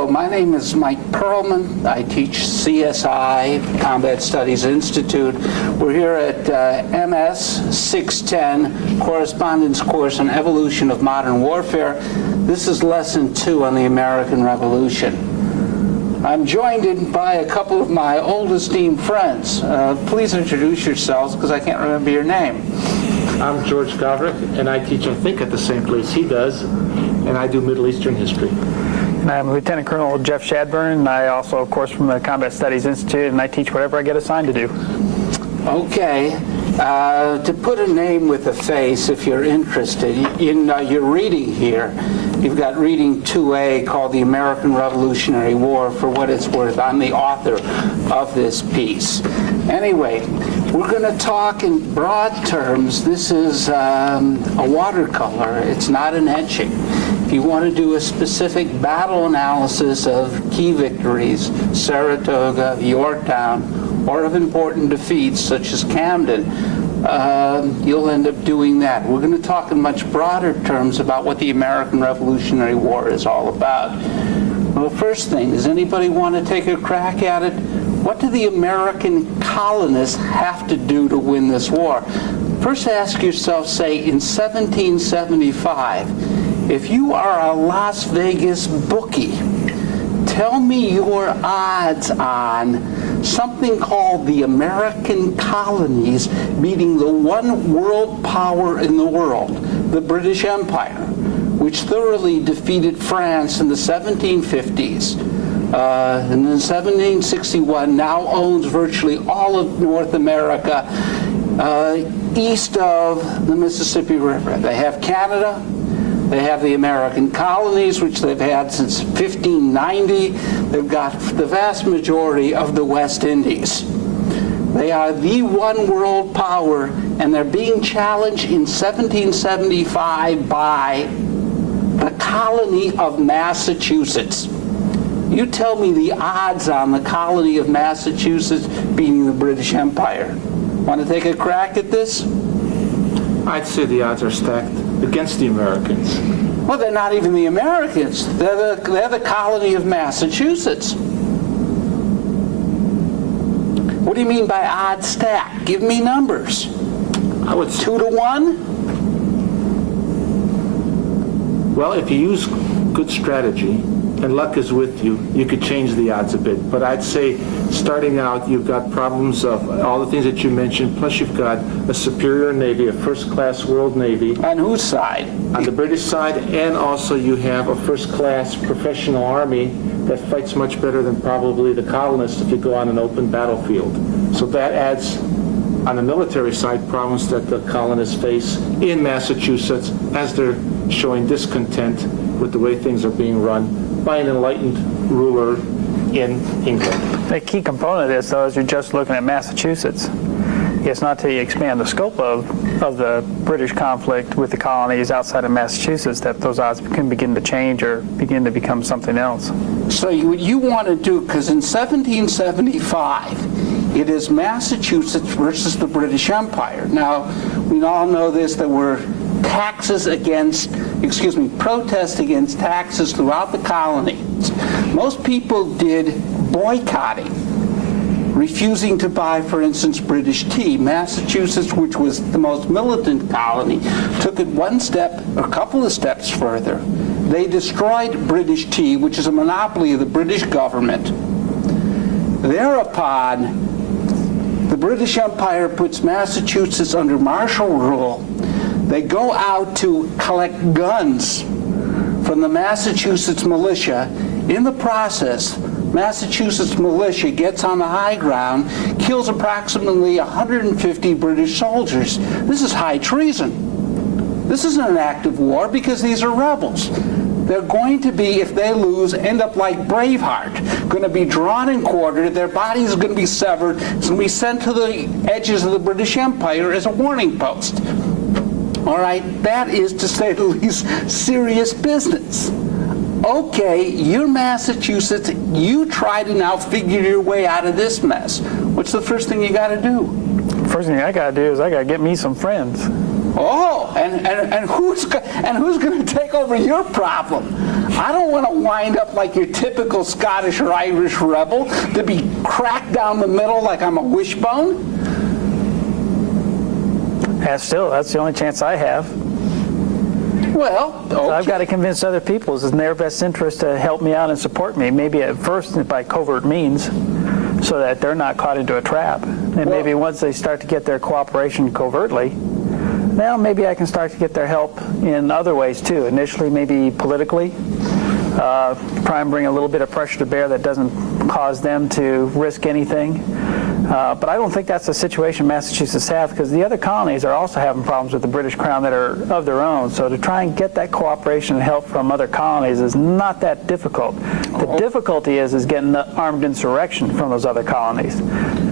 Hello, my name is Mike Perlman. I teach CSI, Combat Studies Institute. We're here at MS 610, Correspondence Course on Evolution of Modern Warfare. This is Lesson 2 on the American Revolution. I'm joined by a couple of my old esteemed friends. Please introduce yourselves, because I can't remember your name. I'm George Gavrik, and I teach, I think, at the same place he does, and I do Middle Eastern history. And I'm Lieutenant Colonel Jeff Shadburn, and I also, of course, from the Combat Studies Institute, and I teach whatever I get assigned to do. Okay. To put a name with a face, if you're interested, in your reading here, you've got reading 2A called The American Revolutionary War. For what it's worth, I'm the author of this piece. Anyway, we're going to talk in broad terms. This is a watercolor. It's not an etching. If you want to do a specific battle analysis of key victories, Saratoga, Yorktown, or of important defeats such as Camden, you'll end up doing that. We're going to talk in much broader terms about what the American Revolutionary War is all about. Well, first thing, does anybody want to take a crack at it? What do the American colonists have to do to win this war? First, ask yourself, say, in 1775, if you are a Las Vegas bookie, tell me your odds on something called the American colonies beating the one world power in the world, the British Empire, which thoroughly defeated France in the 1750s. And in 1761 now owns virtually all of North America east of the Mississippi River. They have Canada. They have the American colonies, which they've had since 1590. They've got the vast majority of the West Indies. They are the one world power, and they're being challenged in 1775 by the colony of Massachusetts. You tell me the odds on the colony of Massachusetts beating the British Empire. Want to take a crack at this? I'd say the odds are stacked against the Americans. Well, they're not even the Americans. They're the colony of Massachusetts. What do you mean by odds stacked? Give me numbers. I would 2 to 1? Well, if you use good strategy and luck is with you, you could change the odds a bit. But I'd say starting out, you've got problems of all the things that you mentioned, plus you've got a superior Navy, a first-class world Navy. On whose side? On the British side, and also you have a first-class professional army that fights much better than probably the colonists if you go on an open battlefield. So that adds, on the military side, problems that the colonists face in Massachusetts as they're showing discontent with the way things are being run by an enlightened ruler in England. The key component of this, though, is you're just looking at Massachusetts. It's not till you expand the scope of the British conflict with the colonies outside of Massachusetts that those odds can begin to change or begin to become something else. So what you want to do, because in 1775, it is Massachusetts versus the British Empire. Now, we all know this, there were protests against taxes throughout the colonies. Most people did boycotting, refusing to buy, for instance, British tea. Massachusetts, which was the most militant colony, took it one step, a couple of steps further. They destroyed British tea, which is a monopoly of the British government. Thereupon, the British Empire puts Massachusetts under martial rule. They go out to collect guns from the Massachusetts militia. In the process, Massachusetts militia gets on the high ground, kills approximately 150 British soldiers. This is high treason. This isn't an act of war because these are rebels. They're going to be, if they lose, end up like Braveheart, going to be drawn and quartered, their bodies are going to be severed, it's going to be sent to the edges of the British Empire as a warning post. All right, that is, to say the least, serious business. Okay, you're Massachusetts, you try to now figure your way out of this mess. What's the first thing you got to do? First thing I got to do is I got to get me some friends. Oh, and who's going to take over your problem? I don't want to wind up like your typical Scottish or Irish rebel to be cracked down the middle like I'm a wishbone. And still, that's the only chance I have. Well, okay. So I've got to convince other people it's in their best interest to help me out and support me, maybe at first by covert means, so that they're not caught into a trap. And maybe once they start to get their cooperation covertly, now maybe I can start to get their help in other ways too. Initially, maybe politically, try and bring a little bit of pressure to bear that doesn't cause them to risk anything. But I don't think that's the situation Massachusetts has, because the other colonies are also having problems with the British Crown that are of their own. So to try and get that cooperation and help from other colonies is not that difficult. The difficulty is getting the armed insurrection from those other colonies.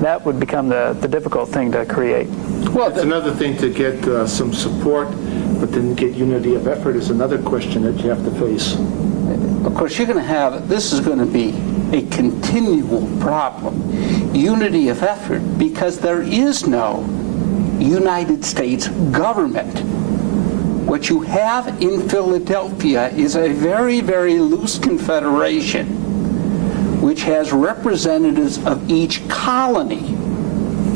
That would become the difficult thing to create. Well, it's another thing to get some support, but then get unity of effort is another question that you have to face. Of course, you're going to have, this is going to be a continual problem, unity of effort, because there is no United States government. What you have in Philadelphia is a very, very loose confederation which has representatives of each colony.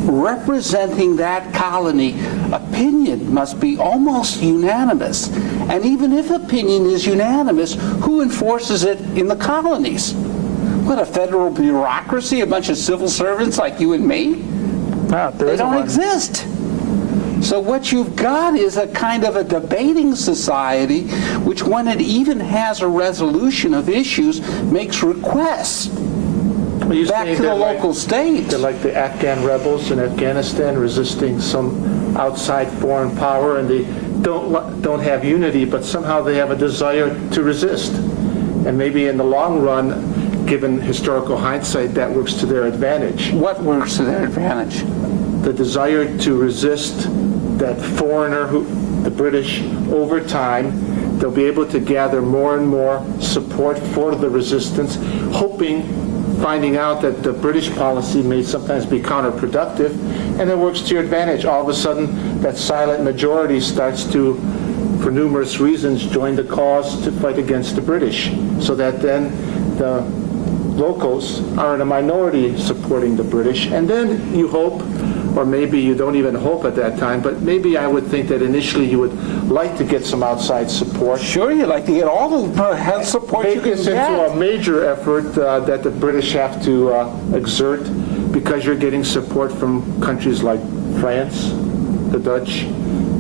Representing that colony, opinion must be almost unanimous. And even if opinion is unanimous, who enforces it in the colonies? What, a federal bureaucracy, a bunch of civil servants like you and me? No, They don't exist. So what you've got is a kind of a debating society which, when it even has a resolution of issues, makes requests back to the local states. They're like the Afghan rebels in Afghanistan resisting some outside foreign power, and they don't have unity, but somehow they have a desire to resist. And maybe in the long run, given historical hindsight, that works to their advantage. What works to their advantage? The desire to resist that foreigner, the British, over time. They'll be able to gather more and more support for the resistance, finding out that the British policy may sometimes be counterproductive, and it works to your advantage. All of a sudden, that silent majority starts to, for numerous reasons, join the cause to fight against the British, so that then the locals are in a minority supporting the British. And then you hope, or maybe you don't even hope at that time, but maybe I would think that initially you would like to get some outside support. Sure, you'd like to get all the health support you Make can this into get. a major effort that the British have to exert, because you're getting support from countries like France, the Dutch,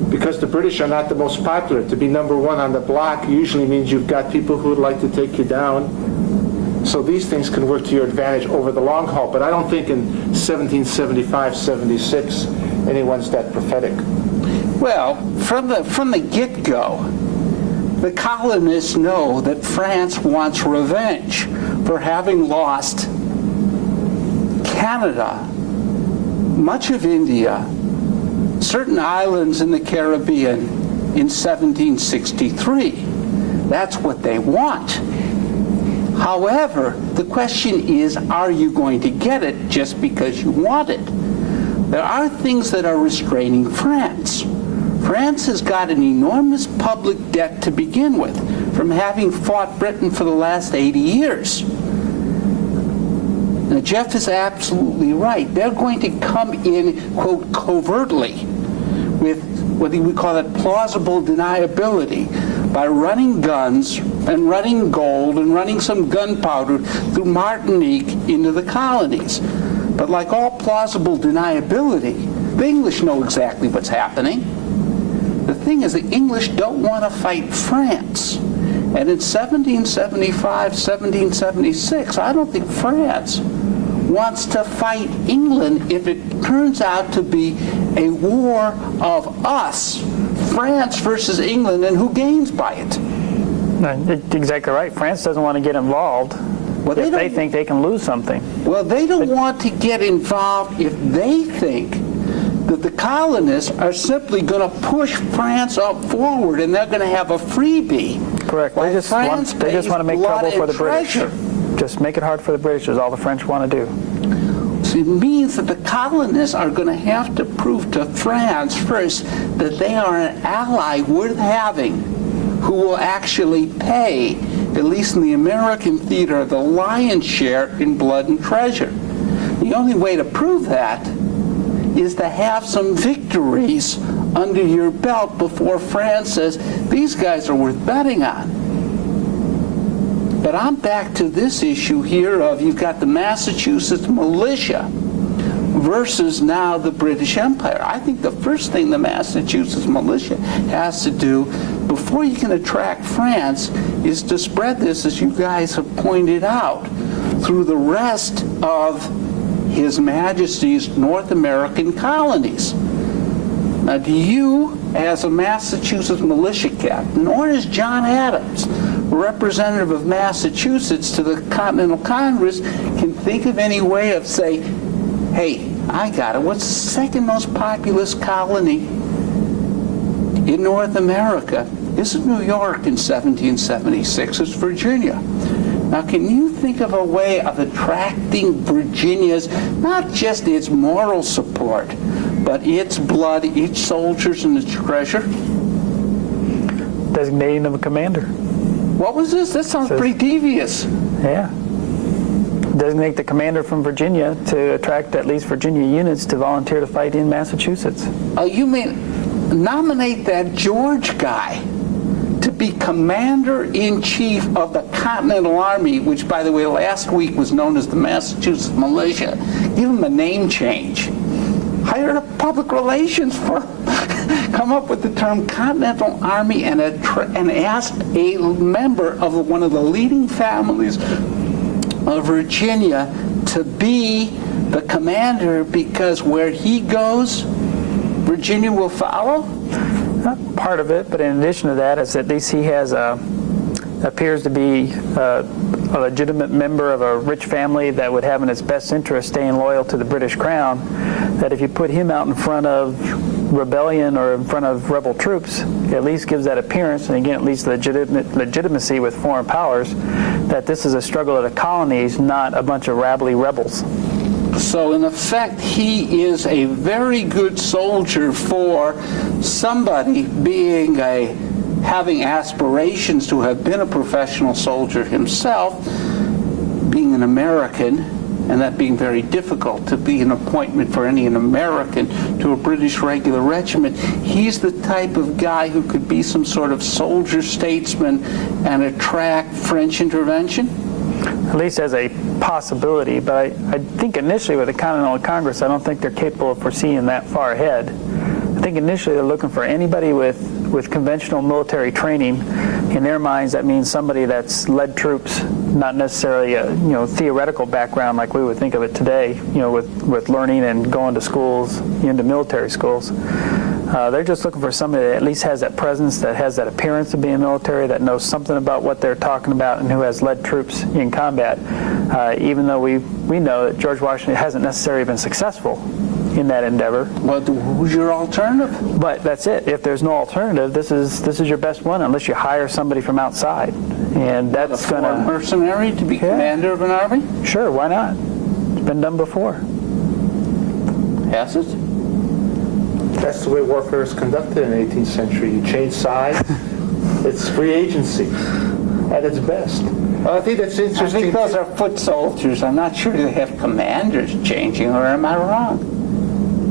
because the British are not the most popular. To be number one on the block usually means you've got people who would like to take you down. So these things can work to your advantage over the long haul. But I don't think in 1775, 76, anyone's that prophetic. Well, from the get-go, the colonists know that France wants revenge for having lost Canada, much of India, certain islands in the Caribbean in 1763. That's what they want. However, the question is, are you going to get it just because you want it? There are things that are restraining France. France has got an enormous public debt to begin with, from having fought Britain for the last 80 years. Now, Jeff is absolutely right. They're going to come in, quote, covertly, with what we call it plausible deniability, by running guns and running gold and running some gunpowder through Martinique into the colonies. But like all plausible deniability, the English know exactly what's happening. The thing is, the English don't want to fight France. And in 1775, 1776, I don't think France wants to fight England if it turns out to be a war of us, France versus England, and who gains by it? Exactly right. France doesn't want to get involved Well, if they think they can lose something. Well, they don't want to get involved if they think that the colonists are simply going to push France up forward and they're going to have a freebie. Correct. They just want to make trouble for the British. Just make it hard for the British is all the French want to do. It means that the colonists are going to have to prove to France first that they are an ally worth having, who will actually pay, at least in the American theater, the lion's share in blood and treasure. The only way to prove that is to have some victories under your belt before France says, these guys are worth betting on. But I'm back to this issue here of you've got the Massachusetts militia versus now the British Empire. I think the first thing the Massachusetts militia has to do before you can attract France is to spread this, as you guys have pointed out, through the rest of His Majesty's North American colonies. Now, do you, as a Massachusetts militia captain, nor is John Adams, representative of Massachusetts to the Continental Congress, can think of any way of saying, hey, I got it. What's the second most populous colony in North America? Isn't New York in 1776? It's Virginia. Now, can you think of a way of attracting Virginia's, not just its moral support, but its blood, its soldiers, and its treasure? Designating of a commander. What was this? That sounds pretty devious. Yeah. Designate the commander from Virginia to attract at least Virginia units to volunteer to fight in Massachusetts. Oh, you mean nominate that George guy to be commander-in-chief of the Continental Army, which, by the way, last week was known as the Massachusetts Militia. Give him a name change. Hire a public relations firm. Come up with the term Continental Army and ask a member of one of the leading families of Virginia to be the commander, because where he goes, Virginia will follow? Not part of it, but in addition to that, is at least he has appears to be a legitimate member of a rich family that would have in its best interest staying loyal to the British Crown, that if you put him out in front of rebellion or in front of rebel troops, it at least gives that appearance, and again, at least legitimacy with foreign powers, that this is a struggle of the colonies, not a bunch of rabbly rebels. So in effect, he is a very good soldier for somebody having aspirations to have been a professional soldier himself, being an American, and that being very difficult to be an appointment for an American to a British regular regiment. He's the type of guy who could be some sort of soldier statesman and attract French intervention? At least as a possibility, but I think initially with the Continental Congress, I don't think they're capable of foreseeing that far ahead. I think initially they're looking for anybody with conventional military training. In their minds, that means somebody that's led troops, not necessarily a theoretical background like we would think of it today, with learning and going to schools, into military schools. They're just looking for somebody that at least has that presence, that has that appearance of being military, that knows something about what they're talking about, and who has led troops in combat. Even though we know that George Washington hasn't necessarily been successful in that endeavor. Well, who's your alternative? But that's it. If there's no alternative, this is your best one, unless you hire somebody from outside, and that's A foreign mercenary to be commander of an army? Sure, why not? It's been done before. Has it? That's the way warfare is conducted in the 18th century. You change sides. It's free agency at its best. Well, I think that's I interesting. think those are foot soldiers. I'm not sure they have commanders changing, or am I wrong?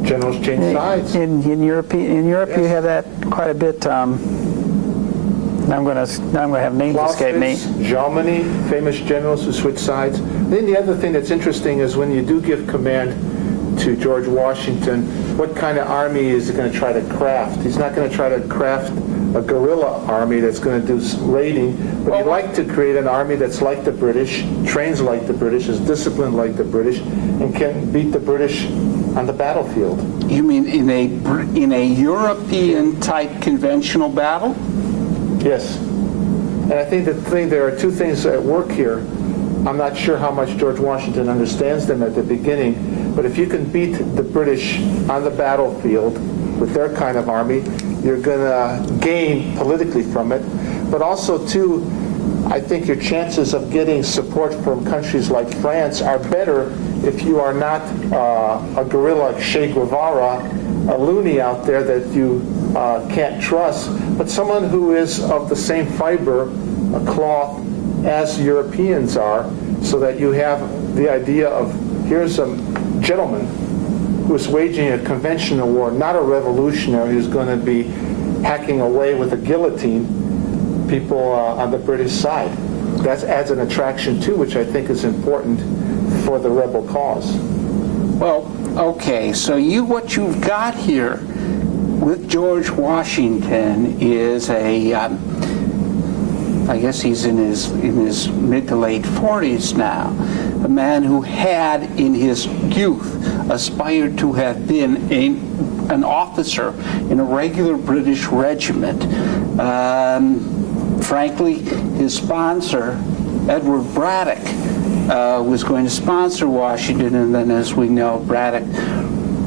Generals change sides. In Europe, Yes. you have that quite a bit. Now I'm going to have names escape me. Clausewitz, Jomini, famous generals who switch sides. Then the other thing that's interesting is when you do give command to George Washington, what kind of army is he going to try to craft? He's not going to try to craft a guerrilla army that's going to do raiding, but he'd like to create an army that's like the British, trains like the British, is disciplined like the British, and can beat the British on the battlefield. You mean in a European-type conventional battle? Yes. And I think there are two things at work here. I'm not sure how much George Washington understands them at the beginning, but if you can beat the British on the battlefield with their kind of army, you're going to gain politically from it. But also, too, I think your chances of getting support from countries like France are better if you are not a guerrilla like Che Guevara, a loony out there that you can't trust, but someone who is of the same fiber, a cloth, as Europeans are, so that you have the idea of, here's a gentleman who is waging a conventional war, not a revolutionary who's going to be hacking away with a guillotine people on the British side. That adds an attraction too, which I think is important for the rebel cause. Well, okay, so what you've got here with George Washington is I guess he's in his mid to late 40s now, a man who had in his youth aspired to have been an officer in a regular British regiment. Frankly, his sponsor, Edward Braddock, was going to sponsor Washington, and then, as we know, Braddock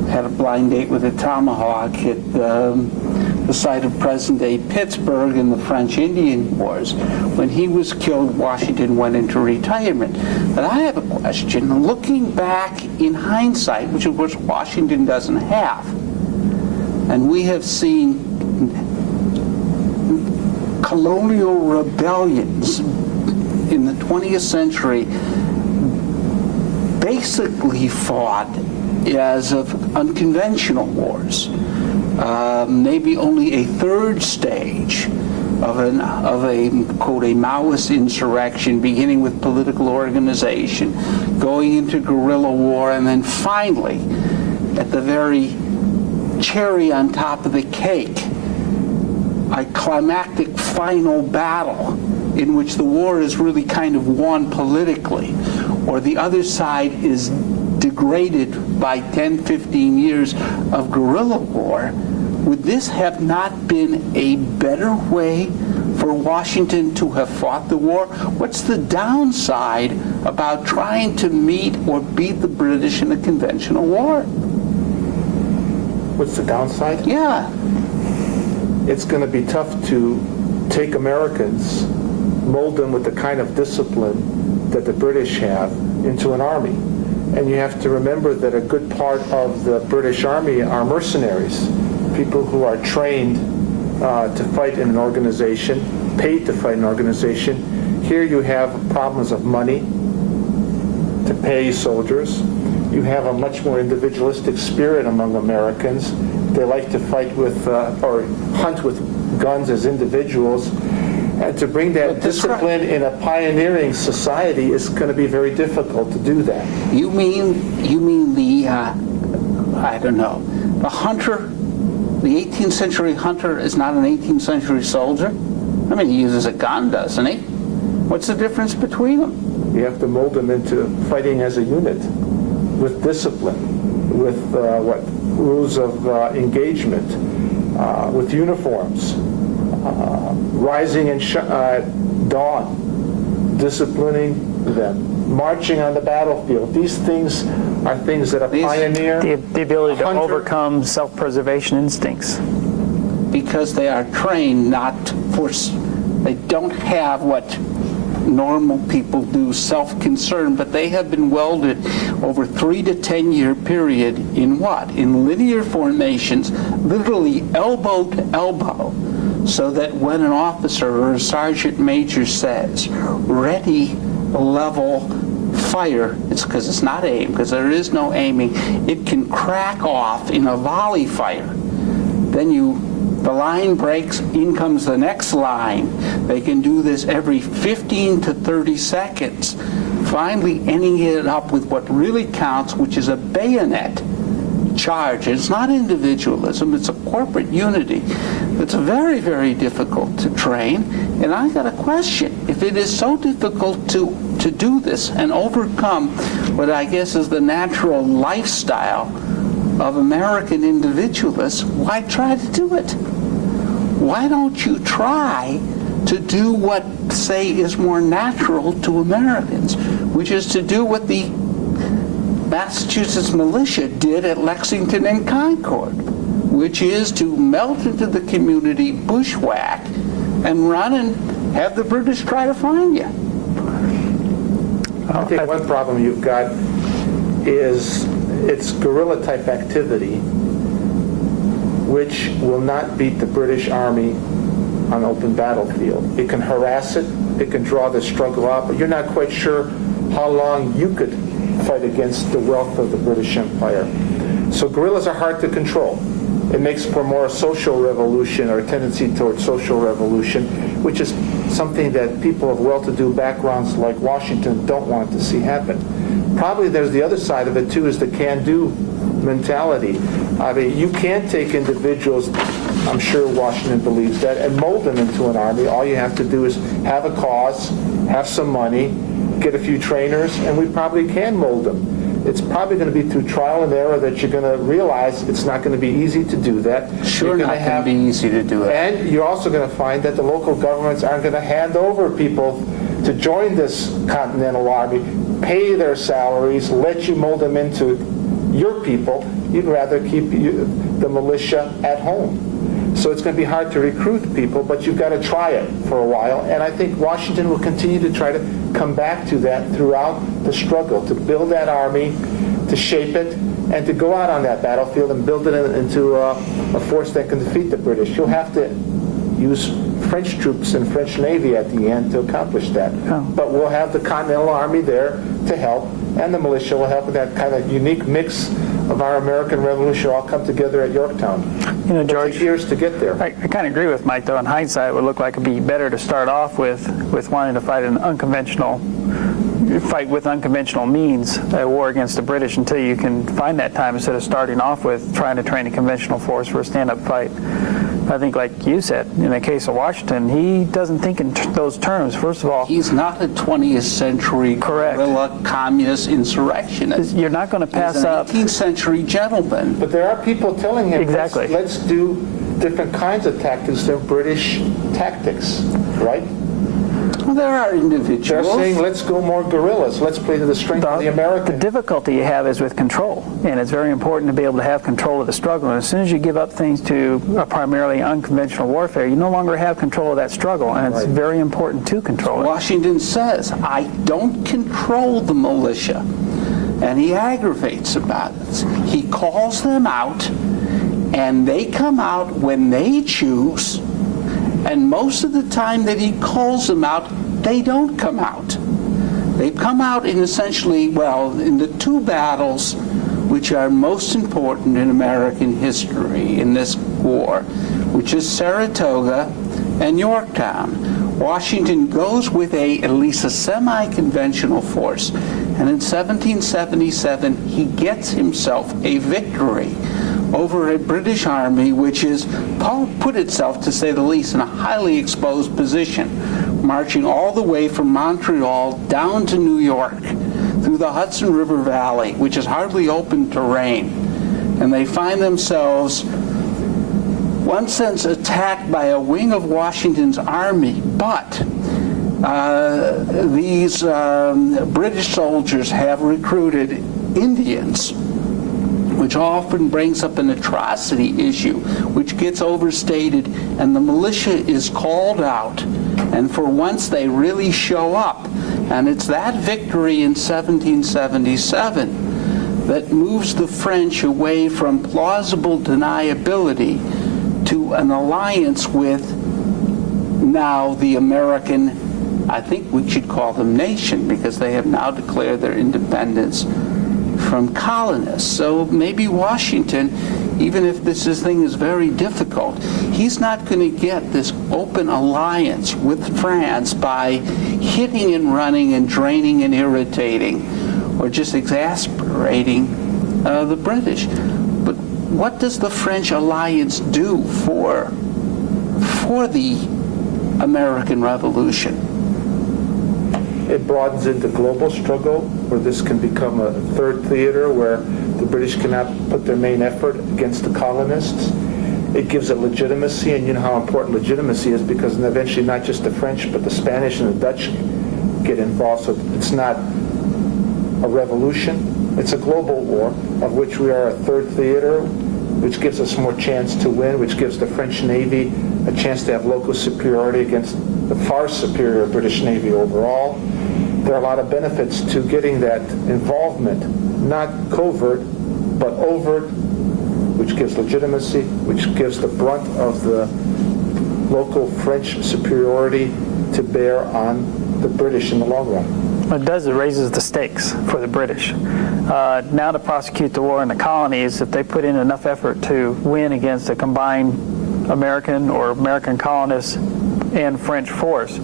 had a blind date with a tomahawk at the site of present-day Pittsburgh in the French-Indian Wars. When he was killed, Washington went into retirement. But I have a question. Looking back in hindsight, which of course Washington doesn't have, and we have seen colonial rebellions in the 20th century basically fought as of unconventional wars. Maybe only a third stage of a quote, a Maoist insurrection, beginning with political organization, going into guerrilla war, and then finally, at the very cherry on top of the cake, a climactic final battle in which the war is really kind of won politically, or the other side is degraded by 10, 15 years of guerrilla war. Would this have not been a better way for Washington to have fought the war? What's the downside about trying to meet or beat the British in a conventional war? What's the downside? Yeah. It's going to be tough to take Americans, mold them with the kind of discipline that the British have into an army. And you have to remember that a good part of the British Army are mercenaries, people who are trained to fight in an organization, paid to fight in an organization. Here you have problems of money to pay soldiers. You have a much more individualistic spirit among Americans. They like to fight with or hunt with guns as individuals. And to bring that discipline in a pioneering society is going to be very difficult to do that. You mean the I don't know, the hunter, the 18th century hunter is not an 18th century soldier? I mean, he uses a gun, doesn't he? What's the difference between them? You have to mold them into fighting as a unit with discipline, with rules of engagement, with uniforms. Rising in dawn, disciplining them, marching on the battlefield. These things are things that a pioneer... The ability to hunter, overcome self-preservation instincts. Because they are trained not for... They don't have what normal people do, self-concern, but they have been welded over 3 to 10 year period in what? In linear formations, literally elbow to elbow, so that when an officer or a sergeant major says, ready, level, fire, it's because it's not aim, because there is no aiming, it can crack off in a volley fire. Then the line breaks, in comes the next line. They can do this every 15 to 30 seconds, finally ending it up with what really counts, which is a bayonet charge. It's not individualism, it's a corporate unity. It's very, very difficult to train. And I got a question. If it is so difficult to do this and overcome what I guess is the natural lifestyle of American individualists, why try to do it? Why don't you try to do what, say, is more natural to Americans, which is to do what the Massachusetts militia did at Lexington and Concord, which is to melt into the community, bushwhack, and run and have the British try to find you. I think one problem you've got is it's guerrilla-type activity, which will not beat the British Army on open battlefield. It can harass it, it can draw the struggle out, but you're not quite sure how long you could fight against the wealth of the British Empire. So guerrillas are hard to control. It makes for more social revolution, or a tendency towards social revolution, which is something that people of well-to-do backgrounds like Washington don't want to see happen. Probably there's the other side of it too, is the can-do mentality. I mean, you can't take individuals, I'm sure Washington believes that, and mold them into an army. All you have to do is have a cause, have some money, get a few trainers, and we probably can mold them. It's probably going to be through trial and error that you're going to realize it's not going to be easy to do that. Sure, not going to be easy to do it. And you're also going to find that the local governments aren't going to hand over people to join this Continental Army, pay their salaries, let you mold them into your people. You'd rather keep the militia at home. So it's going to be hard to recruit people, but you've got to try it for a while. And I think Washington will continue to try to come back to that throughout the struggle, to build that army, to shape it, and to go out on that battlefield and build it into a force that can defeat the British. You'll have to use French troops and French Navy at the end to accomplish that. Oh. But we'll have the Continental Army there to help, and the militia will help with that kind of unique mix of our American Revolution all come together at Yorktown. You know, It'll George, take years to get there. I kind of agree with Mike, though. In hindsight, it would look like it'd be better to start off with wanting to fight with unconventional means, a war against the British, until you can find that time, instead of starting off with trying to train a conventional force for a stand-up fight. I think, like you said, in the case of Washington, he doesn't think in those terms. First of all, He's not a 20th century Correct. guerrilla communist insurrectionist. you're not going to pass He's an up. 18th century gentleman. But there are people telling him, Exactly. let's do different kinds of tactics than British tactics, right? Well, there are They're individuals. saying, let's go more guerrillas. Let's play to the strength of the The American. difficulty you have is with control, and it's very important to be able to have control of the struggle. And as soon as you give up things to a primarily unconventional warfare, you no longer have control of that struggle, and it's Right. very important to control it. Washington says, I don't control the militia. And he aggravates about it. He calls them out, and they come out when they choose. And most of the time that he calls them out, they don't come out. They come out in essentially, in the two battles which are most important in American history in this war, which is Saratoga and Yorktown. Washington goes with at least a semi-conventional force, and in 1777 he gets himself a victory over a British army which is put itself, to say the least, in a highly exposed position, marching all the way from Montreal down to New York through the Hudson River Valley, which is hardly open terrain. And they find themselves, one sense, attacked by a wing of Washington's army, but these British soldiers have recruited Indians, which often brings up an atrocity issue, which gets overstated, and the militia is called out, and for once they really show up. And it's that victory in 1777 that moves the French away from plausible deniability to an alliance with now the American, I think we should call them nation, because they have now declared their independence from colonists. So maybe Washington, even if this thing is very difficult, he's not going to get this open alliance with France by hitting and running and draining and irritating or just exasperating the British. But what does the French alliance do for the American Revolution? It broadens into global struggle, where this can become a third theater where the British cannot put their main effort against the colonists. It gives it legitimacy, and you know how important legitimacy is, because eventually not just the French, but the Spanish and the Dutch get involved. So it's not a revolution. It's a global war, of which we are a third theater, which gives us more chance to win, which gives the French Navy a chance to have local superiority against the far superior British Navy overall. there are a lot of benefits to getting that involvement, not covert, but overt, which gives legitimacy, which gives the brunt of the local French superiority to bear on the British in the long run. What it does, it raises the stakes for the British. Now to prosecute the war in the colonies, if they put in enough effort to win against a combined American or American colonists and French force,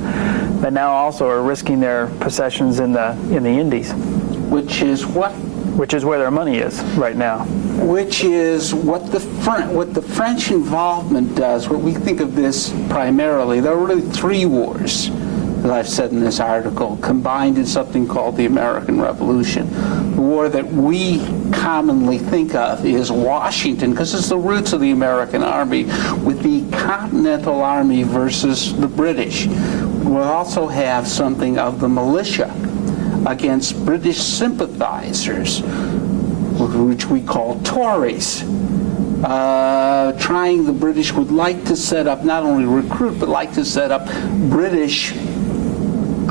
they now also are risking their possessions in the Indies, Which is what? which is where their money is right now. Which is what the French involvement does. What we think of this primarily, there are really three wars that I've said in this article, combined in something called the American Revolution. The war that we commonly think of is Washington, because it's the roots of the American Army, with the Continental Army versus the British. We'll also have something of the militia against British sympathizers, which we call Tories. The British would like to set up, not only recruit, but like to set up British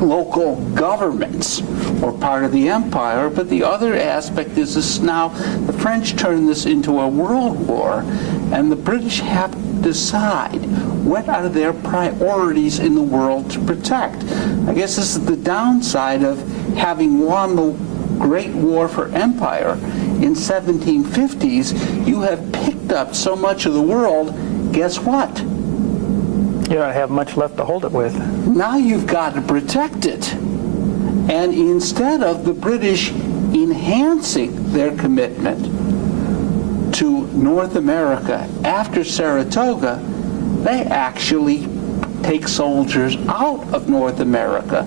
local governments or part of the empire. But the other aspect is this: now the French turn this into a world war, and the British have to decide what are their priorities in the world to protect. I guess this is the downside of having won the Great War for Empire in 1750s. You have picked up so much of the world. Guess what? You don't have much left to hold it with. Now you've got to protect it. And instead of the British enhancing their commitment to North America after Saratoga, they actually take soldiers out of North America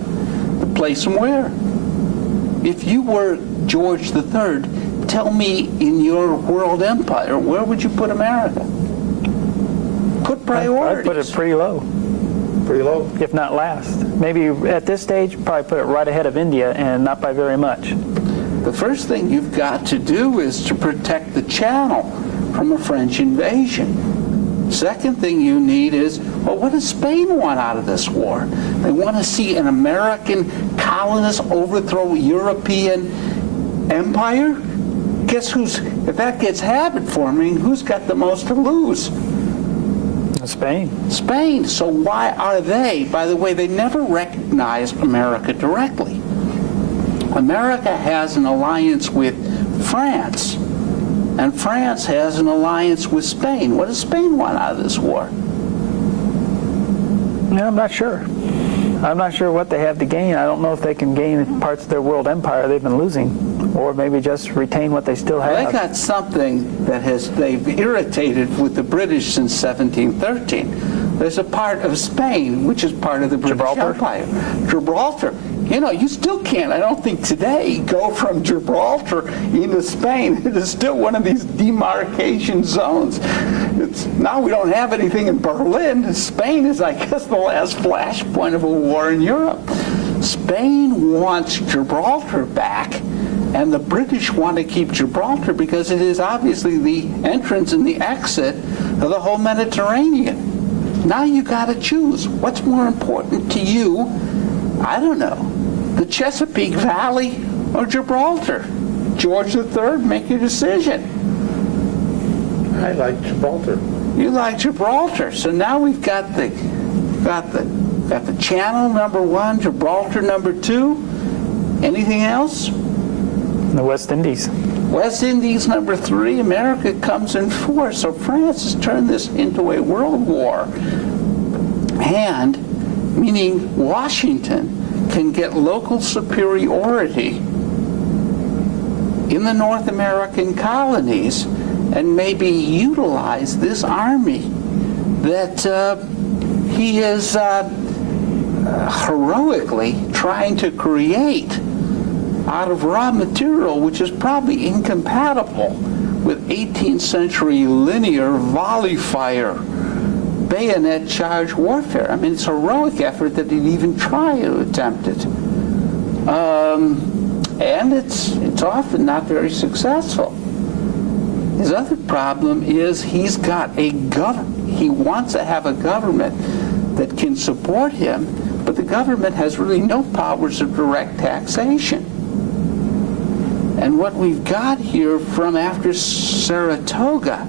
to place them where? If you were George III, tell me in your world empire, where would you put America? Put priorities. I'd put it pretty low, Pretty low. if not last. Maybe at this stage, probably put it right ahead of India, and not by very much. The first thing you've got to do is to protect the Channel from a French invasion. Second thing you need is, well, what does Spain want out of this war? They want to see an American colonist overthrow European empire? Guess if that gets habit forming, who's got the most to lose? Spain. Spain. So why are they? By the way, they never recognized America directly. America has an alliance with France, and France has an alliance with Spain. What does Spain want out of this war? No, I'm not sure. I'm not sure what they have to gain. I don't know if they can gain parts of their world empire they've been losing, or maybe just retain what they still have. They got something that they've irritated with the British since 1713. There's a part of Spain which is part of the British Empire. Gibraltar. You know, you still can't, I don't think today, go from Gibraltar into Spain. It is still one of these demarcation zones. Now we don't have anything in Berlin. Spain is, I guess, the last flashpoint of a war in Europe. Spain wants Gibraltar back, and the British want to keep Gibraltar because it is obviously the entrance and the exit of the whole Mediterranean. Now you got to choose. What's more important to you? I don't know. The Chesapeake Valley or Gibraltar? George III, make your decision. I like Gibraltar. You like Gibraltar. So now we've got the Channel #1, Gibraltar #2. Anything else? The West Indies. West Indies #3. America comes in 4. So France has turned this into a world war. And meaning Washington can get local superiority in the North American colonies and maybe utilize this army that he is heroically trying to create out of raw material, which is probably incompatible with 18th century linear volley fire, bayonet charge warfare. I mean, it's a heroic effort that he'd even try to attempt it. And it's often not very successful. His other problem is he's got he wants to have a government that can support him, but the the government has really no powers of direct taxation. And what we've got here from after Saratoga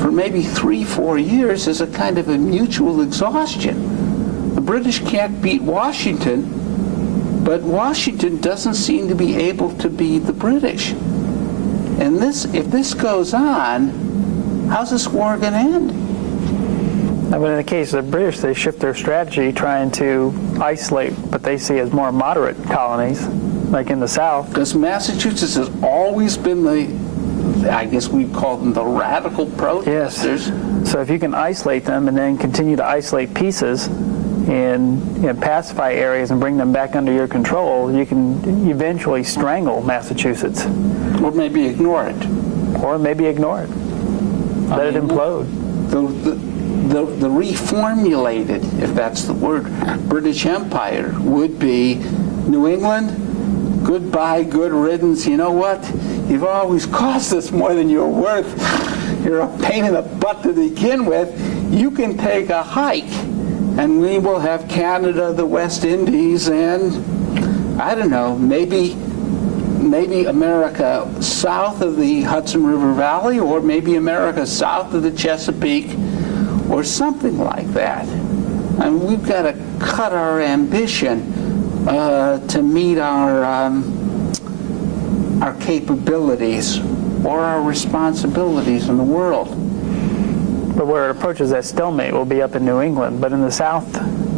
for maybe 3-4 years is a kind of a mutual exhaustion. The British can't beat Washington, but Washington doesn't seem to be able to beat the British. And if this goes on, how's this war going to end? But in the case of the British, they shift their strategy trying to isolate what they see as more moderate colonies, like in the South. Because Massachusetts has always been I guess we'd call them the radical protesters. Yes. So if you can isolate them and then continue to isolate pieces and pacify areas and bring them back under your control, you can eventually strangle Massachusetts. Or maybe ignore it. Or maybe ignore it. Let it implode. The reformulated, if that's the word, British Empire would be New England, goodbye, good riddance. You know what? You've always cost us more than you're worth. You're a pain in the butt to begin with. You can take a hike, and we will have Canada, the West Indies, and I don't know, maybe America south of the Hudson River Valley, or maybe America south of the Chesapeake, or something like that. And we've got to cut our ambition to meet our capabilities or our responsibilities in the world. But where it approaches that stalemate will be up in New England. But in the South,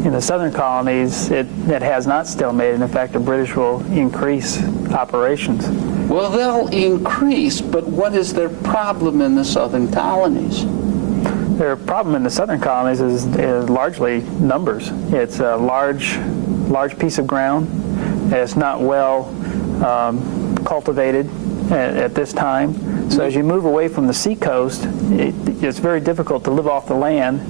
in the southern colonies, it has not stalemated. In fact, the British will increase operations. Well, they'll increase, but what is their problem in the southern colonies? Their problem in the southern colonies is largely numbers. It's a large piece of ground. It's not well cultivated at this time. So as you move away from the seacoast, it's very difficult to live off the land.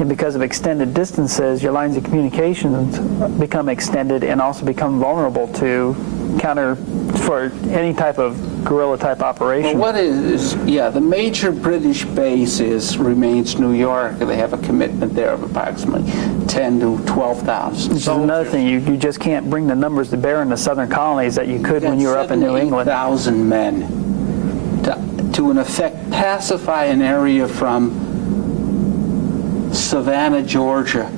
And because of extended distances, your lines of communications become extended and also become vulnerable to counter for any type of guerrilla type operation. Well, the major British base remains New York. They have a commitment there of approximately 10 to 12,000. Which is another thing. You just can't bring the numbers to bear in the southern colonies that you could when you were up in New England. 7,000 men to in effect pacify an area from Savannah, Georgia,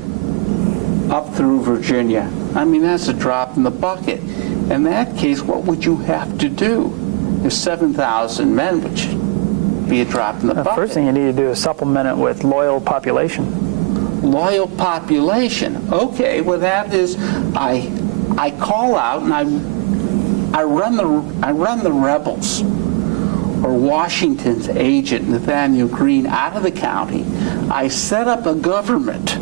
up through Virginia. I mean, that's a drop in the bucket. In that case, what would you have to do? If 7,000 men, which would be a drop in the bucket. The first thing you need to do is supplement it with loyal population. Loyal population. Okay, well that is, I call out and I run the rebels, or Washington's agent, Nathaniel Greene, out of the county. I set up a government.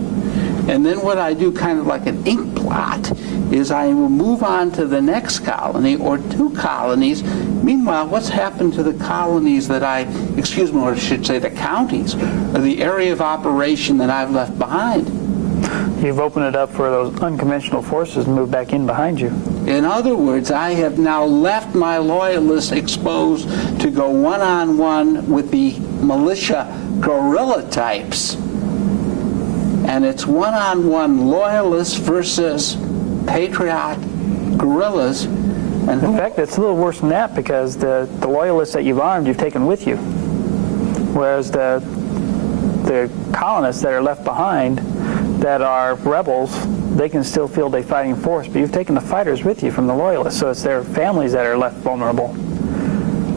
And then what I do, kind of like an ink blot, is I will move on to the next colony or two colonies. Meanwhile, what's happened to the colonies that or I should say the counties, or the area of operation that I've left behind? You've opened it up for those unconventional forces to move back in behind you. In other words, I have now left my loyalists exposed to go one-on-one with the militia guerrilla types. And it's one-on-one loyalists versus patriot guerrillas. And in fact, it's a little worse than that, because the loyalists that you've armed, you've taken with you. Whereas the colonists that are left behind that are rebels, they can still field a fighting force, but you've taken the fighters with you from the loyalists, so it's their families that are left vulnerable.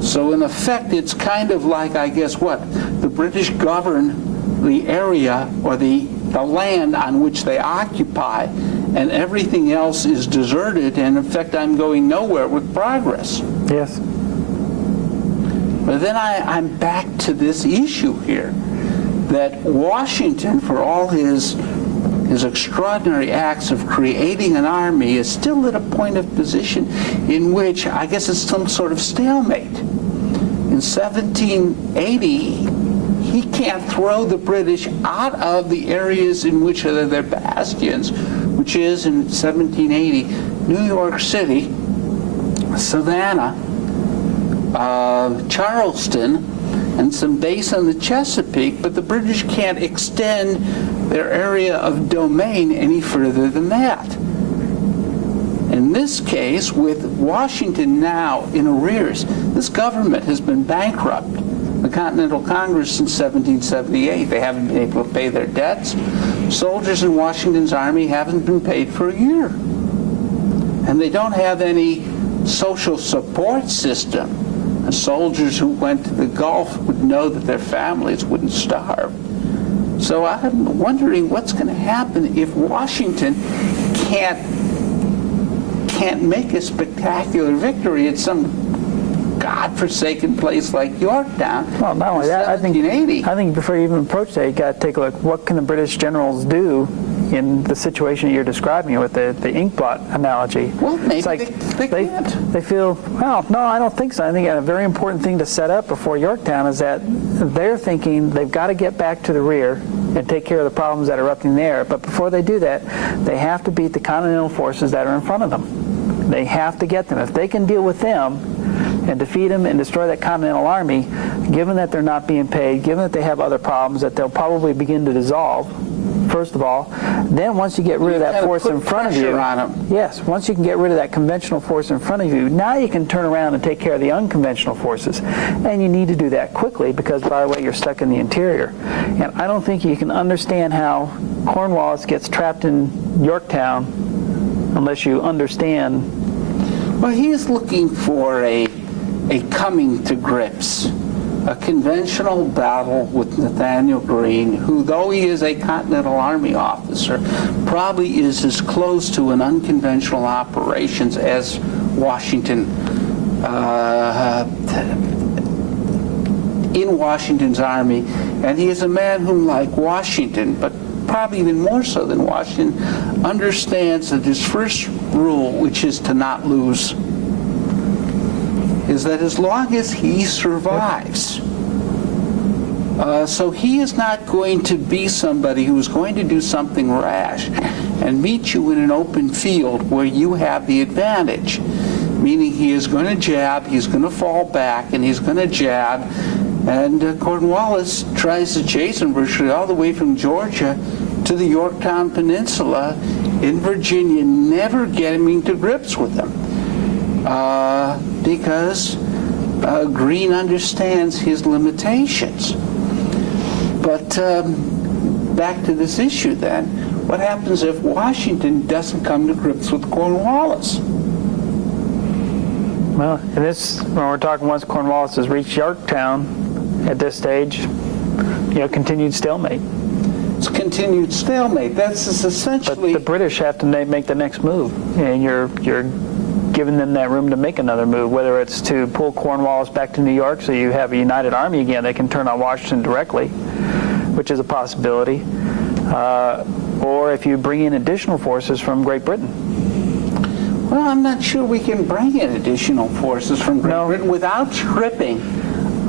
So in effect, it's kind of like, I guess what? The British govern the area or the land on which they occupy, and everything else is deserted, and in fact I'm going nowhere with progress. Yes. But then I'm back to this issue here, that Washington, for all his extraordinary acts of creating an army, is still at a point of position in which I guess it's some sort of stalemate. In 1780, he can't throw the British out of the areas in which are their bastions, which is in 1780, New York City, Savannah, Charleston, and some base on the Chesapeake, but the British can't extend their area of domain any further than that. In this case, with Washington now in arrears, this government has been bankrupt. The Continental Congress since 1778, they haven't been able to pay their debts. Soldiers in Washington's army haven't been paid for a year. And they don't have any social support system. And soldiers who went to the Gulf would know that their families wouldn't starve. So I'm wondering what's going to happen if Washington can't make a spectacular victory at some godforsaken place like Yorktown. Well, not only that, I 1780. think before you even approach that, you got to take a look. What can the British generals do in the situation you're describing with the inkblot analogy? Well, maybe It's like they can't. They feel, well, no, I don't think so. I think a very important thing to set up before Yorktown is that they're thinking they've got to get back to the rear and take care of the problems that are erupting there. But before they do that, they have to beat the Continental forces that are in front of them. They have to get them. If they can deal with them and defeat them and destroy that Continental Army, given that they're not being paid, given that they have other problems that they'll probably begin to dissolve, first of all, then once you get rid of that force in front of you, on them. yes, once you can get rid of that conventional force in front of you, now you can turn around and take care of the unconventional forces. And you need to do that quickly because, by the way, you're stuck in the interior. And I don't think you can understand how Cornwallis gets trapped in Yorktown unless you understand. Well, he's looking for a coming to grips, a conventional battle with Nathaniel Greene, who, though he is a Continental Army officer, probably is as close to an unconventional operations as Washington, in Washington's army. And he is a man whom, like Washington, but probably even more so than Washington, understands that his first rule, which is to not lose, is that as long as he survives. So he is not going to be somebody who is going to do something rash and meet you in an open field where you have the advantage. Meaning he is going to jab, he's going to fall back, and he's going to jab. And Cornwallis tries to chase him virtually all the way from Georgia to the Yorktown Peninsula in Virginia, never getting to grips with him. Because Greene understands his limitations. But back to this issue then, what happens if Washington doesn't come to grips with Cornwallis? Well, and this, when we're talking once Cornwallis has reached Yorktown at this stage, continued stalemate. It's continued stalemate. That's essentially. But the British have to make the next move, and you're giving them that room to make another move, whether it's to pull Cornwallis back to New York so you have a united army again that can turn on Washington directly, which is a possibility, or if you bring in additional forces from Great Britain. Well, I'm not sure we can bring in additional forces from Great Britain without stripping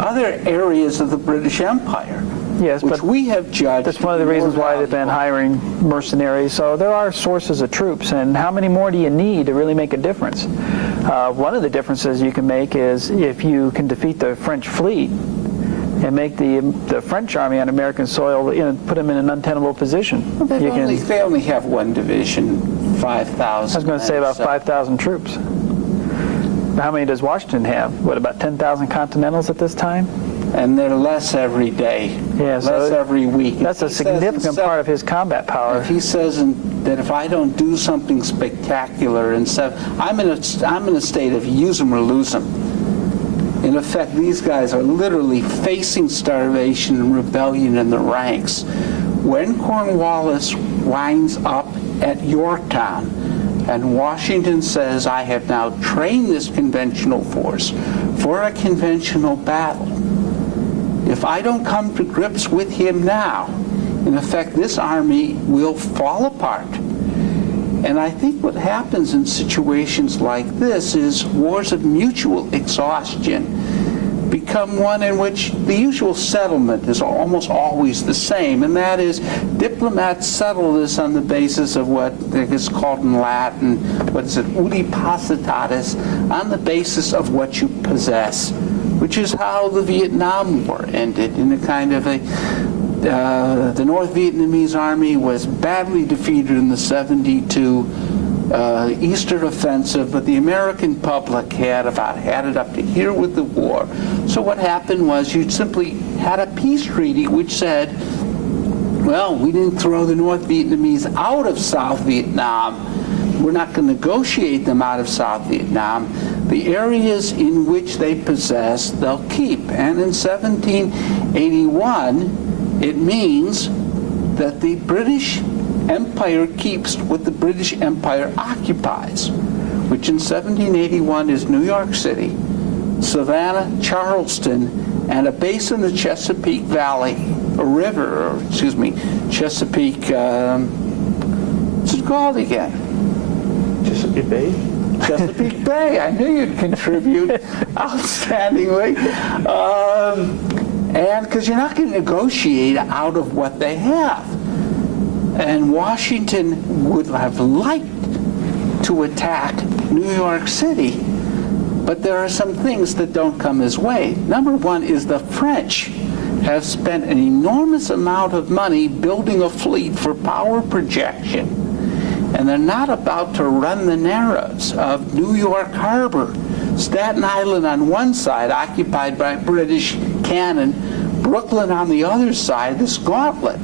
other areas of the British Empire. Yes, which but we have judged. That's one of the reasons why they've been hiring mercenaries. So there are sources of troops, and how many more do you need to really make a difference? One of the differences you can make is if you can defeat the French fleet and make the French army on American soil, put them in an untenable position. Well, they only have one division, 5,000. I was going to say about 5,000 troops. How many does Washington have? What, about 10,000 Continentals at this time? And they're less every day, less every week. That's a significant part of his combat power. If he says that if I don't do something spectacular I'm in a state of use them or lose them. In effect, these guys are literally facing starvation and rebellion in the ranks. When Cornwallis winds up at Yorktown, and Washington says, I have now trained this conventional force for a conventional battle. If I don't come to grips with him now, in effect, this army will fall apart. And I think what happens in situations like this is wars of mutual exhaustion become one in which the usual settlement is almost always the same, and that is diplomats settle this on the basis of what is called in Latin, what is it, uti possitatis, on the basis of what you possess. which is how the Vietnam War ended, in a kind of a the North Vietnamese army was badly defeated in the 72 Eastern Offensive, but the American public had it up to here with the war. So what happened was you simply had a peace treaty which said, well, we didn't throw the North Vietnamese out of South Vietnam. We're not going to negotiate them out of South Vietnam. The areas in which they possess, they'll keep. And in 1781, it means that the British Empire keeps what the British Empire occupies, which in 1781 is New York City, Savannah, Charleston, and a base in the Chesapeake Valley, a river, or excuse me, Chesapeake, what's it called again? Chesapeake Bay? Chesapeake Bay. I knew you'd contribute outstandingly. And because you're not going to negotiate out of what they have. And Washington would have liked to attack New York City, but there are some things that don't come his way. Number one is the French have spent an enormous amount of money building a fleet for power projection, and they're not about to run the narrows of New York Harbor. Staten Island on one side, occupied by British cannon, Brooklyn on the other side, this gauntlet.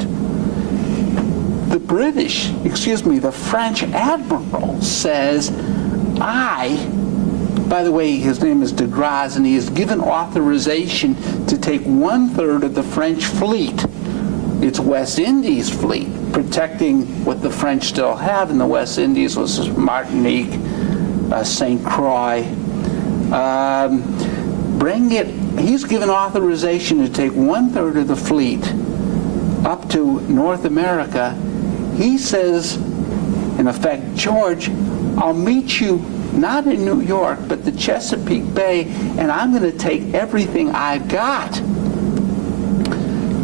The French admiral says, by the way, his name is de Grasse, and he is given authorization to take 1/3 of the French fleet. It's West Indies fleet, protecting what the French still have in the West Indies, was Martinique, St. Croix. He's given authorization to take 1/3 of the fleet up to North America. He says, in effect, George, I'll meet you not in New York, but the Chesapeake Bay, and I'm going to take everything I've got.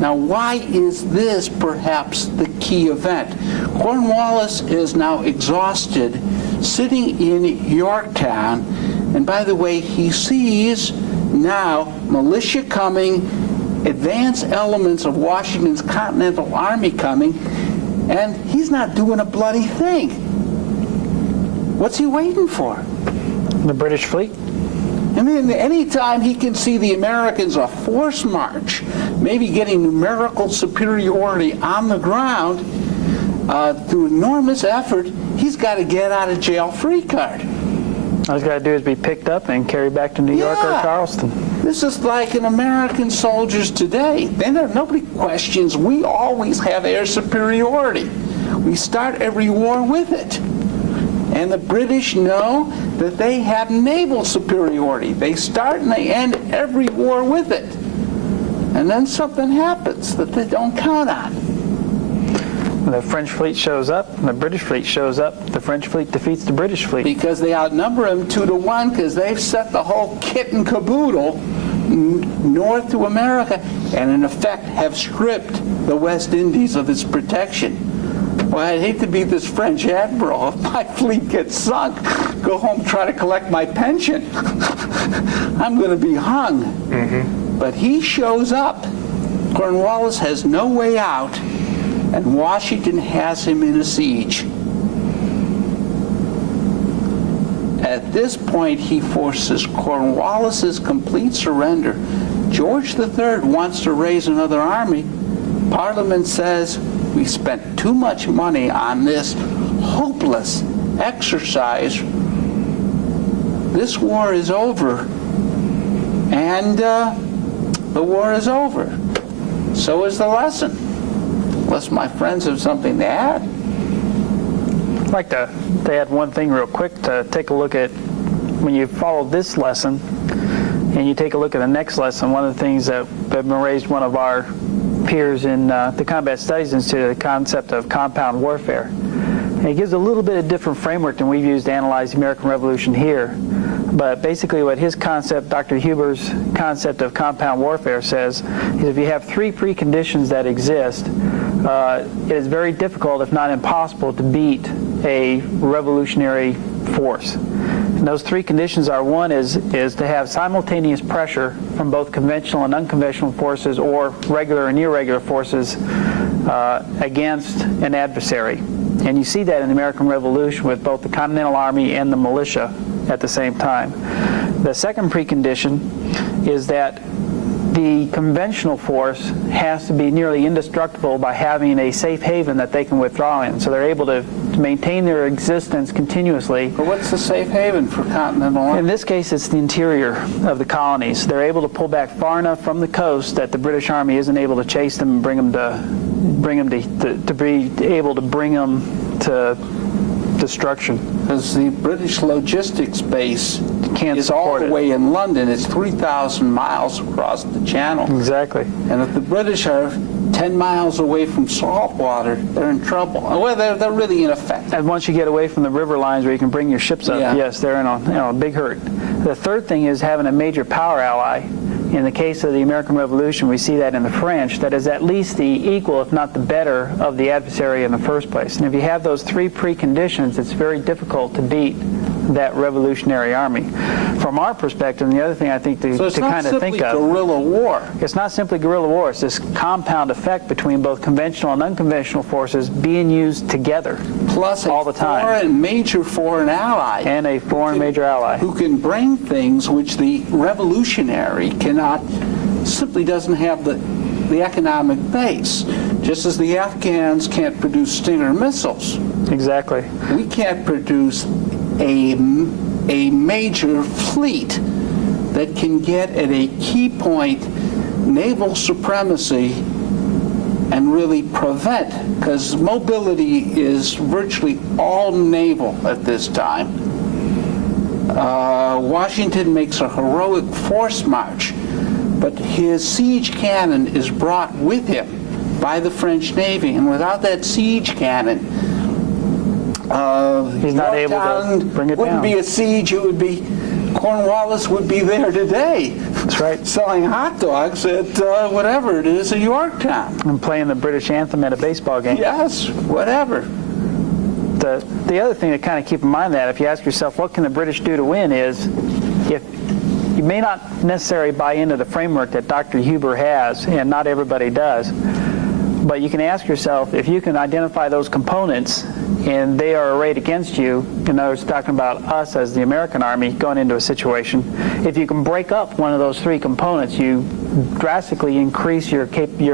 Now, why is this perhaps the key event? Cornwallis is now exhausted, sitting in Yorktown, and by the way, he sees now militia coming, advanced elements of Washington's Continental Army coming, and he's not doing a bloody thing. What's he waiting for? The British fleet? I mean, anytime he can see the Americans a force march, maybe getting numerical superiority on the ground through enormous effort, he's got a get out of jail free card. All he's got to do is be picked up and carried back to New York or Charleston. This is like an American soldiers today. Nobody questions. We always have air superiority. We start every war with it. And the British know that they have naval superiority. They start and they end every war with it. And then something happens that they don't count on. The French fleet shows up, and the British fleet shows up. The French fleet defeats the British fleet. Because they outnumber them 2-1, because they've set the whole kit and caboodle north to America, and in effect have stripped the West Indies of its protection. Well, I'd hate to be this French admiral. If my fleet gets sunk, go home, try to collect my pension. I'm going to be hung. Mm-hmm. But he shows up. Cornwallis has no way out, and Washington has him in a siege. At this point, he forces Cornwallis's complete surrender. George III wants to raise another army. Parliament says, we spent too much money on this hopeless exercise. This war is over. And the war is over. So is the lesson. Unless my friends have something to add. I'd like to add one thing real quick to take a look at when you follow this lesson and you take a look at the next lesson. One of the things that have been raised one of our peers in the Combat Studies Institute, the concept of compound warfare. And it gives a little bit of different framework than we've used to analyze the American Revolution here. But basically what his concept, Dr. Huber's concept of compound warfare says is if you have three preconditions that exist, it is very difficult, if not impossible, to beat a revolutionary force. And those three conditions are, one is to have simultaneous pressure from both conventional and unconventional forces or regular and irregular forces against an adversary. And you see that in the American Revolution with both the Continental Army and the militia at the same time. The second precondition is that the conventional force has to be nearly indestructible by having a safe haven that they can withdraw in. So they're able to maintain their existence continuously. But what's the safe haven for Continental Army? In this case, it's the interior of the colonies. They're able to pull back far enough from the coast that the British Army isn't able to chase them and bring them to be able to bring them to destruction. Because the British logistics base Can't is all support the it. way in London. It's 3,000 miles across the channel. Exactly. And if the British are 10 miles away from salt water, they're in trouble. Well, they're really ineffective. And once you get away from the river lines where you can bring your ships up, Yeah. yes, they're in a big hurt. The third thing is having a major power ally. In the case of the American Revolution, we see that in the French, that is at least the equal, if not the better, of the adversary in the first place. And if you have those three preconditions, it's very difficult to beat that revolutionary army. From our perspective, and the other thing I think So to it's not kind of simply think of, guerrilla war. it's not simply guerrilla war, it's this compound effect between both conventional and unconventional forces being used together Plus all the time. major foreign ally. and a foreign major ally. Who can bring things which the revolutionary cannot, simply doesn't have the economic base. Just as the Afghans can't produce Stinger missiles, Exactly. we can't produce a major fleet that can get at a key point naval supremacy and really prevent, because mobility is virtually all naval at this time. Washington makes a heroic force march, but his siege cannon is brought with him by the French Navy, and without that siege cannon, He's not able to Yorktown bring it wouldn't down. be a siege. It would be Cornwallis would be there today. That's right. Selling hot dogs at whatever it is at Yorktown. And playing the British anthem at a baseball game. Yes, whatever. The other thing to kind of keep in mind that if you ask yourself, what can the British do to win, is if you may not necessarily buy into the framework that Dr. Huber has, and not everybody does, but you can ask yourself, if you can identify those components and they are arrayed against you, in other words, talking about us as the American Army going into a situation, if you can break up one of those three components, you drastically increase your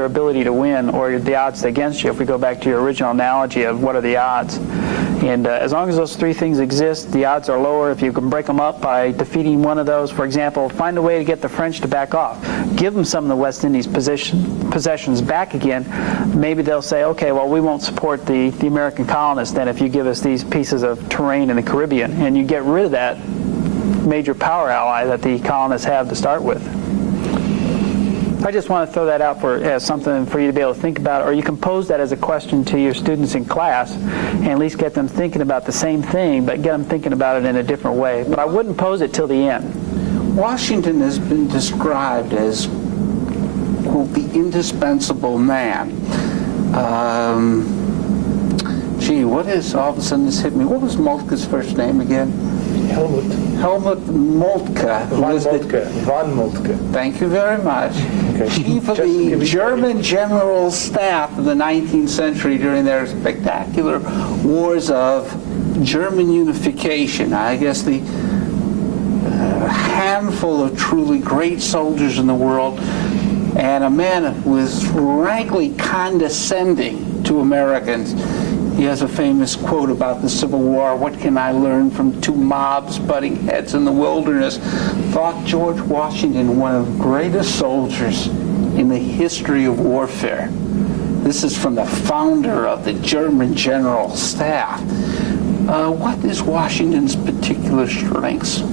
ability to win, or the odds against you, if we go back to your original analogy of what are the odds. And as long as those three things exist, the odds are lower. If you can break them up by defeating one of those, for example, find a way to get the French to back off. Give them some of the West Indies possessions back again. Maybe they'll say, okay, well, we won't support the American colonists then if you give us these pieces of terrain in the Caribbean. And you get rid of that major power ally that the colonists have to start with. I just want to throw that out as something for you to be able to think about, or you can pose that as a question to your students in class and at least get them thinking about the same thing, but get them thinking about it in a different way. But I wouldn't pose it till the end. Washington has been described as, quote, the indispensable man. What is, all of a sudden this hit me, what was Moltke's first name again? Helmut Moltke. Von Moltke. Thank you very much. Okay. Chief of Just the give me- German General Staff of the 19th century during their spectacular wars of German unification. I guess the handful of truly great soldiers in the world, and a man who was frankly condescending to Americans. He has a famous quote about the Civil War, "What can I learn from two mobs butting heads in the wilderness?" Thought George Washington one of the greatest soldiers in the history of warfare. This is from the founder of the German General Staff. What is Washington's particular strengths?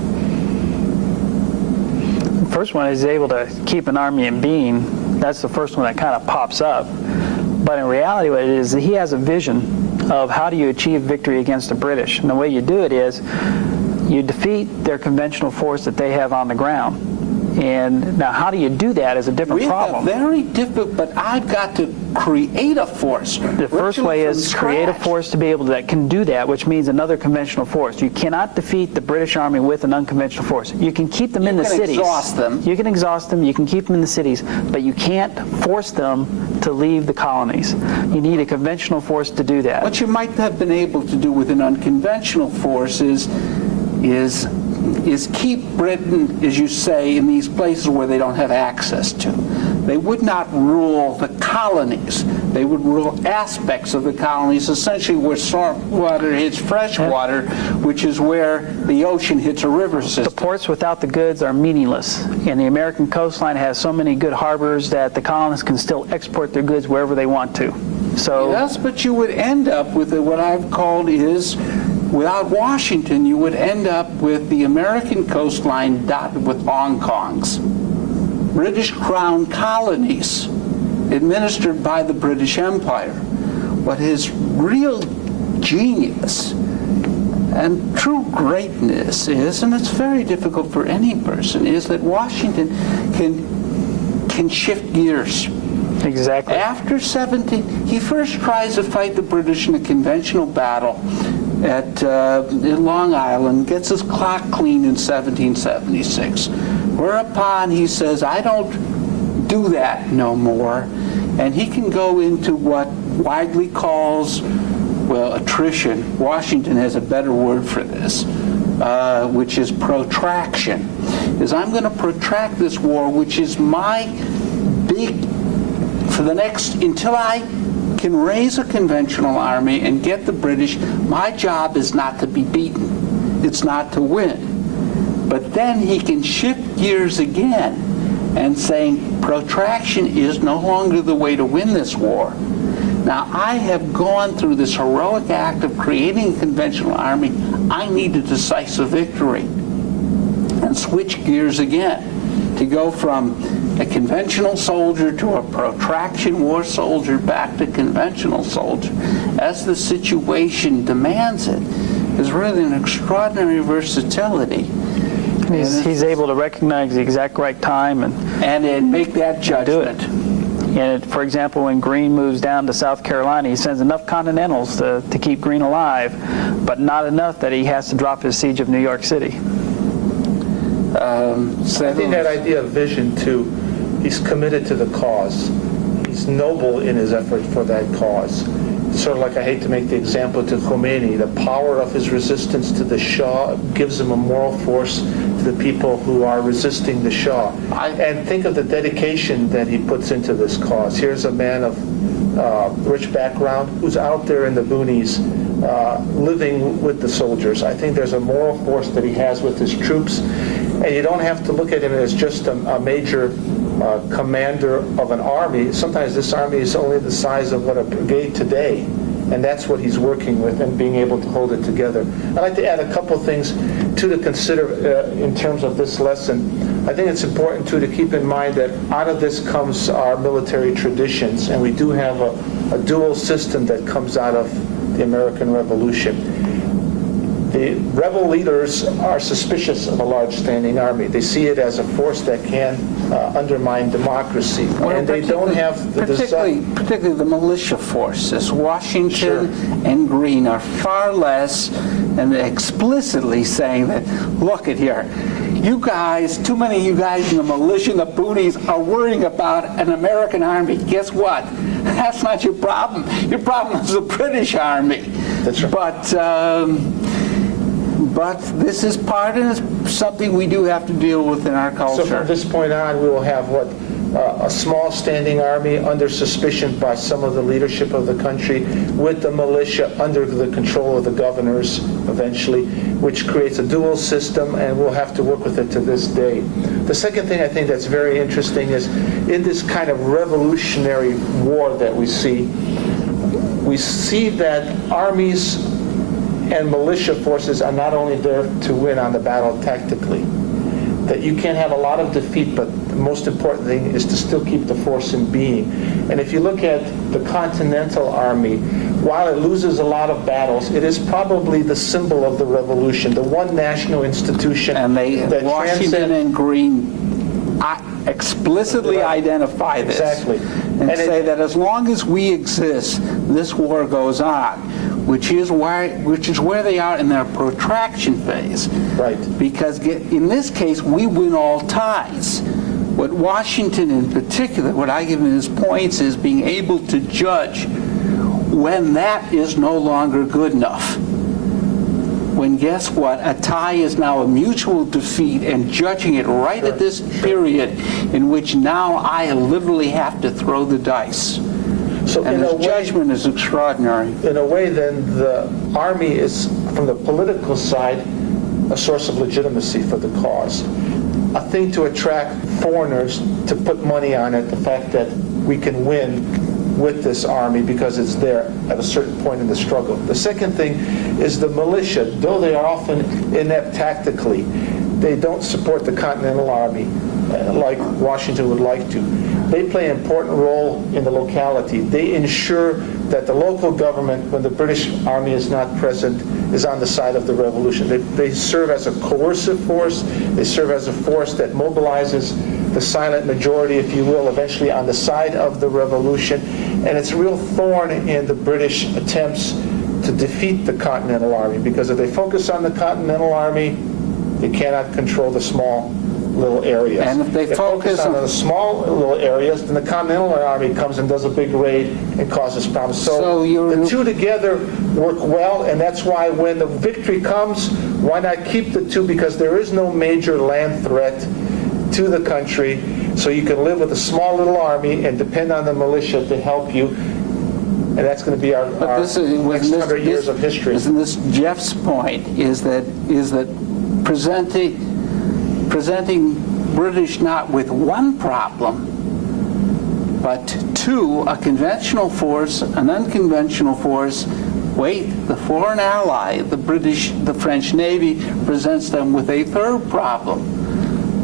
The first one is able to keep an army in being. That's the first one that kind of pops up. But in reality, what it is, he has a vision of how do you achieve victory against the British. And the way you do it is you defeat their conventional force that they have on the ground. And now, how do you do that is a different We problem. have very difficult, but I've got to create a force. The first way is create a force to be able to that can do that, which means another conventional force. You cannot defeat the British Army with an unconventional force. You can keep them in the cities. You can exhaust them. You can exhaust them. You can keep them in the cities, but you can't force them to leave the colonies. You need a conventional force to do that. What you might have been able to do with an unconventional force is keep Britain, as you say, in these places where they don't have access to. They would not rule the colonies. They would rule aspects of the colonies, essentially where salt water hits fresh water, which is where the ocean hits a river system. The ports without the goods are meaningless, and the American coastline has so many good harbors that the colonists can still export their goods wherever they want to. So Yes, but you would end up with what I've called is, without Washington, you would end up with the American coastline dotted with Hong Kongs, British Crown colonies administered by the British Empire. What his real genius and true greatness is, and it's very difficult for any person, is that Washington can shift gears. exactly. After 17, he first tries to fight the British in a conventional battle in Long Island, gets his clock clean in 1776. Whereupon he says, I don't do that no more. And he can go into what widely calls, well, attrition. Washington has a better word for this, which is protraction. Is I'm going to protract this war, which is my big, for the next, until I can raise a conventional army and get the British, my job is not to be beaten. It's not to win. But then he can shift gears again and saying protraction is no longer the way to win this war. Now, I have gone through this heroic act of creating a conventional army. I need a decisive victory. And switch gears again to go from a conventional soldier to a protraction war soldier back to conventional soldier, as the situation demands it, is really an extraordinary versatility. He's able to recognize the exact right time And then make that judgment. do it. And for example, when Greene moves down to South Carolina, he sends enough Continentals to keep Greene alive, but not enough that he has to drop his siege of New York City. I think that idea of vision, too, he's committed to the cause. He's noble in his effort for that cause. Sort of like, I hate to make the example to Khomeini, the power of his resistance to the Shah gives him a moral force to the people who are resisting the Shah. And think of the dedication that he puts into this cause. Here's a man of rich background who's out there in the boonies living with the soldiers. I think there's a moral force that he has with his troops, and you don't have to look at him as just a major commander of an army. Sometimes this army is only the size of what a brigade today, and that's what he's working with and being able to hold it together. I'd like to add a couple things to consider in terms of this lesson. I think it's important too to keep in mind that out of this comes our military traditions, and we do have a dual system that comes out of the American Revolution. The rebel leaders are suspicious of a large standing army. They see it as a force that can undermine democracy, and they don't have the desire. Particularly the militia forces. Washington and Greene are far less, and explicitly saying that, look at here, you guys, too many of you guys in the militia and the boonies are worrying about an American army. Guess what? That's not your problem. Your problem is the British army. That's right. But this is part of something we do have to deal with in our culture. So from this point on, we will have a small standing army under suspicion by some of the leadership of the country, with the militia under the control of the governors eventually, which creates a dual system, and we'll have to work with it to this day. The second thing I think that's very interesting is in this kind of revolutionary war that we see that armies and militia forces are not only there to win on the battle tactically, that you can have a lot of defeat, but the most important thing is to still keep the force in being. And if you look at the Continental Army, while it loses a lot of battles, it is probably the symbol of the revolution, the one national institution And that Washington and Greene explicitly identify this. Exactly. And And say that as long as we exist, this war goes on, which is where they are in their protraction phase. Right. Because in this case, we win all ties. What Washington in particular, what I give him as points is being able to judge when that is no longer good enough. When guess what? A tie is now a mutual defeat, and judging it right at this period in which now I literally have to throw the dice. So And in a his way, judgment is extraordinary. in a way, then the Army is, from the political side, a source of legitimacy for the cause. A thing to attract foreigners to put money on it, the fact that we can win with this army because it's there at a certain point in the struggle. The second thing is the militia. Though they are often inept tactically, they don't support the Continental Army like Washington would like to. They play an important role in the locality. They ensure that the local government, when the British Army is not present, is on the side of the revolution. They serve as a coercive force. They serve as a force that mobilizes the silent majority, if you will, eventually on the side of the revolution. And it's a real thorn in the British attempts to defeat the Continental Army, because if they focus on the Continental Army, they cannot control the small little areas. And if they focus on on the small little areas, then the Continental Army comes and does a big raid and causes problems. So So you're- the two together work well, and that's why when the victory comes, why not keep the two? Because there is no major land threat to the country, so you can live with a small little army and depend on the militia to help you, and that's going to be our next 100 years of history. Isn't this Jeff's point? Is that presenting British not with one problem, but two: a conventional force, an unconventional force. Wait, the foreign ally, the French Navy, presents them with a third problem.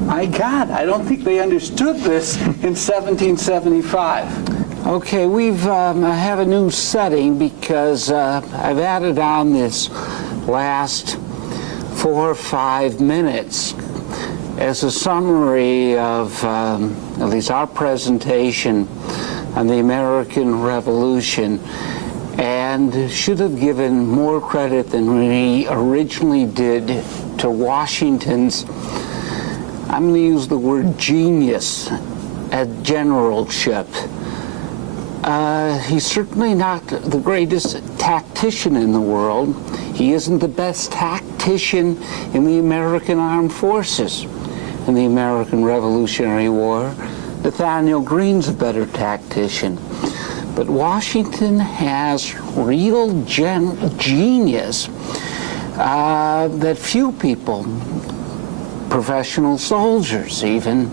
My God, I don't think they understood this in 1775. Okay, I have a new setting because I've added on this last 4 or 5 minutes as a summary of at least our presentation on the American Revolution, and should have given more credit than we originally did to Washington's, I'm going to use the word genius, at generalship. He's certainly not the greatest tactician in the world. He isn't the best tactician in the American Armed Forces. In the American Revolutionary War, Nathaniel Greene's a better tactician. But Washington has real genius that few people, professional soldiers even,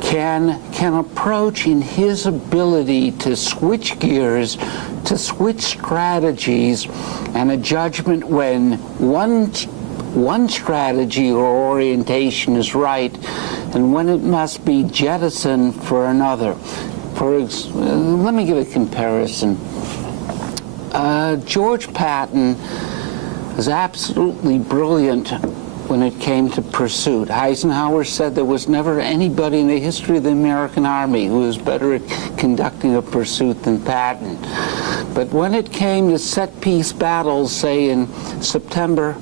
can approach in his ability to switch gears, to switch strategies, and a judgment when one strategy or orientation is right and when it must be jettisoned for another. Let me give a comparison. George Patton was absolutely brilliant when it came to pursuit. Eisenhower said there was never anybody in the history of the American Army who was better at conducting a pursuit than Patton. But when it came to set-piece battles, say in October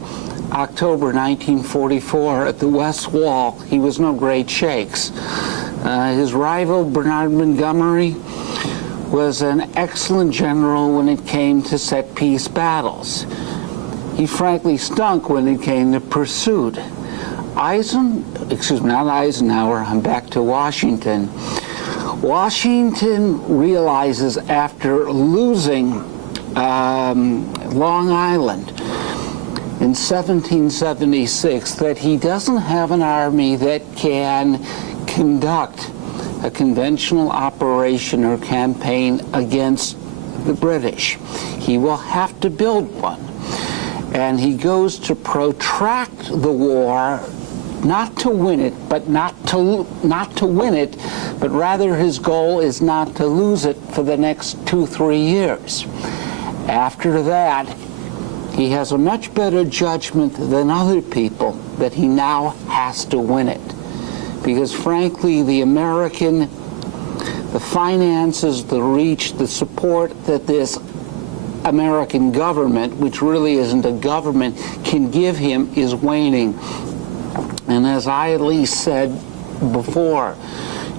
1944 at the West Wall, he was no great shakes. His rival, Bernard Montgomery, was an excellent general when it came to set-piece battles. He frankly stunk when it came to pursuit. Not Eisenhower, I'm back to Washington. Washington realizes after losing Long Island in 1776 that he doesn't have an army that can conduct a conventional operation or campaign against the British. He will have to build one. And he goes to protract the war, not to win it, but not to win it, but rather his goal is not to lose it for the next 2-3 years. After that, he has a much better judgment than other people that he now has to win it. because frankly, the finances, the reach, the support that this American government, which really isn't a government, can give him is waning. And as I at least said before,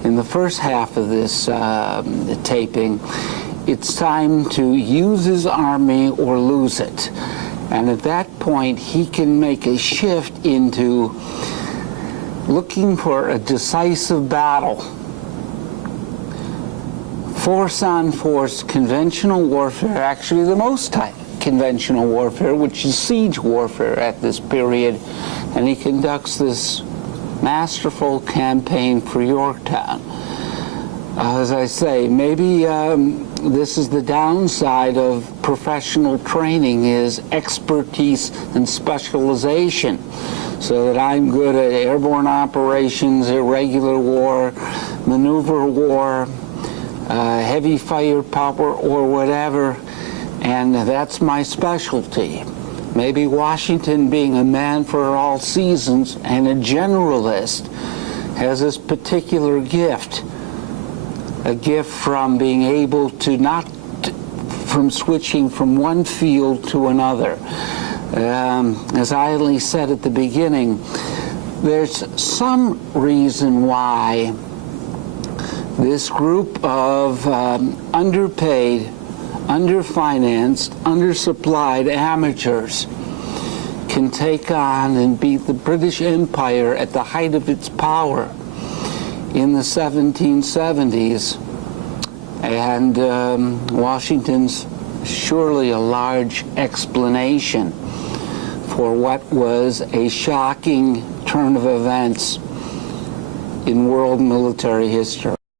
in the first half of this taping, it's time to use his army or lose it. And at that point, he can make a shift into looking for a decisive battle. Force on force, conventional warfare, actually the most conventional warfare, which is siege warfare at this period. And he conducts this masterful campaign for Yorktown. As I say, maybe this is the downside of professional training, is expertise and specialization. So that I'm good at airborne operations, irregular war, maneuver war, heavy firepower or whatever, and that's my specialty. Maybe Washington, being a man for all seasons and a generalist, has this particular gift, a gift from being able to from switching from one field to another. As I at least said at the beginning, there's some reason why this group of underpaid, underfinanced, undersupplied amateurs can take on and beat the British Empire at the height of its power in the 1770s. And Washington's surely a large explanation for what was a shocking turn of events in world military history.